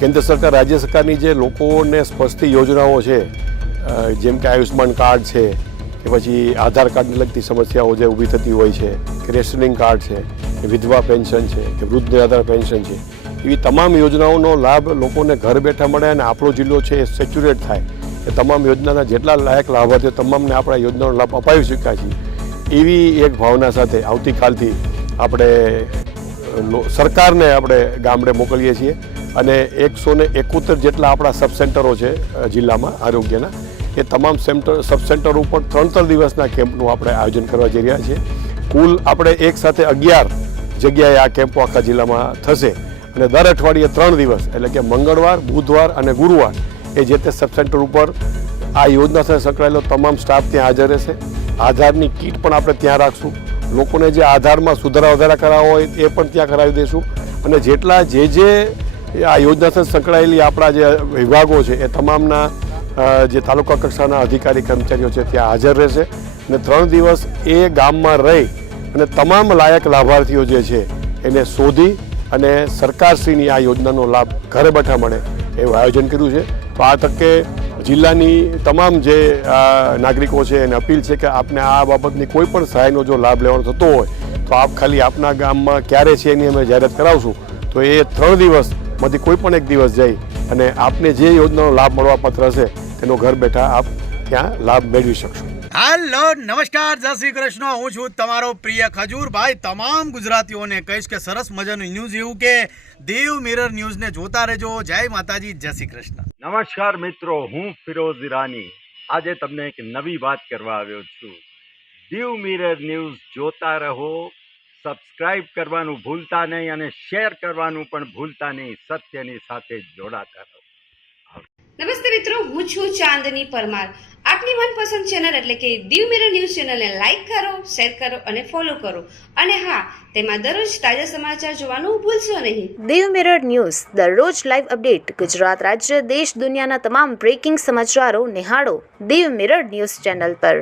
કેન્દ્ર સરકાર રાજ્ય સરકારની જે લોકોને સ્પર્શતી યોજનાઓ છે, જેમ કે આયુષ્માન કાર્ડ છે કે પછી આધાર કાર્ડને લગતી સમસ્યાઓ જે ઊભી થતી હોય છે, કે રેશનિંગ કાર્ડ છે, કે વિધવા પેન્શન છે, કે વૃદ્ધ નિરાધાર પેન્શન છે, એવી તમામ યોજનાઓનો લાભ લોકોને ઘર બેઠા મળે અને આપણો જિલ્લો છે એ સેચ્યુરેટ થાય, એ તમામ યોજનાના જેટલા લાયક લાભાર્થીઓ તમામને આપણે યોજનાનો લાભ અપાવી શક્યા છીએ એવી એક ભાવના સાથે આવતીકાલથી આપણે સરકારને આપણે ગામડે મોકલીએ છીએ અને 171 જેટલા આપણા સબ સેન્ટરો છે જિલ્લામાં આરોગ્યના, એ તમામ સબ સેન્ટર ઉપર 3 દિવસના કેમ્પનું આપણે આયોજન કરવા જઈ રહ્યા છીએ. કુલ આપણે એક સાથે 11 જગ્યાએ આ કેમ્પો આખા જિલ્લામાં થશે અને દર અઠવાડિયે 3 દિવસ એટલે કે મંગળવાર, બુધવાર અને ગુરુવાર એ જે તે સબ સેન્ટર ઉપર આ યોજના સાથે સંકળાયેલો તમામ સ્ટાફ ત્યાં હાજર રહેશે. આધારની કીટ પણ આપણે ત્યાં રાખશું. લોકોને જે આધારમાં સુધારા વધારા કરાવવા હોય એ પણ ત્યાં કરાવી દઈશું અને જેટલા જે આ યોજના સાથે સંકળાયેલી આપણા જે વિભાગો છે એ તમામના જે તાલુકા કક્ષાના અધિકારી કર્મચારીઓ છે ત્યાં હાજર રહેશે અને 3 દિવસ એ ગામમાં રહી અને તમામ લાયક લાભાર્થીઓ જે છે એને શોધી અને સરકારશ્રીની આ યોજનાનો લાભ ઘરે બેઠા મળે એવું આયોજન કર્યું છે. તો આ તકે જિલ્લાની તમામ જે નાગરિકો છે એને અપીલ છે કે આપને આ બાબતની કોઈ પણ સહાયનો જો લાભ લેવાનો થતો હોય તો આપ ખાલી આપના ગામમાં ક્યારે છે એની અમે જાહેરાત કરાવશું તો એ 3 દિવસમાંથી કોઈ પણ એક દિવસ જઈ અને આપને જે યોજનાનો લાભ મળવાપાત્ર હશે તેનો ઘર બેઠા આપ ત્યાં લાભ મેળવી શકશો. હેલો નમસ્કાર, જય શ્રી કૃષ્ણ. હું છું તમારો પ્રિય ખજૂરભાઈ. તમામ ગુજરાતીઓને કહીશ કે સરસ મજાનું ન્યૂઝ એવું કે દેવ મિરર ન્યૂઝને જોતા રહેજો. જય માતાજી, જય શ્રી કૃષ્ણ. નમસ્કાર મિત્રો, હું ફિરોઝ ઈરાની આજે તમને એક નવી વાત કરવા આવ્યો છું. દેવ મિરર ન્યૂઝ જોતા રહો, સબસ્ક્રાઇબ કરવાનું ભૂલતા નહીં અને શેર કરવાનું પણ ભૂલતા નહીં. સત્યની સાથે જોડાતા રહો. નમસ્તે મિત્રો, હું છું ચાંદની પરમાર. આપની મનપસંદ ચેનલ એટલે કે દીવ મિરર ન્યૂઝ ચેનલને લાઈક કરો, શેર કરો અને ફોલો કરો. અને હા, તેમાં દરરોજ તાજા સમાચાર જોવાનું ભૂલશો નહીં. દીવ મિરર ન્યૂઝ દરરોજ લાઈવ અપડેટ ગુજરાત રાજ્ય, દેશ, દુનિયાના તમામ બ્રેકિંગ સમાચારો નિહાળો દીવ મિરર ન્યૂઝ ચેનલ પર.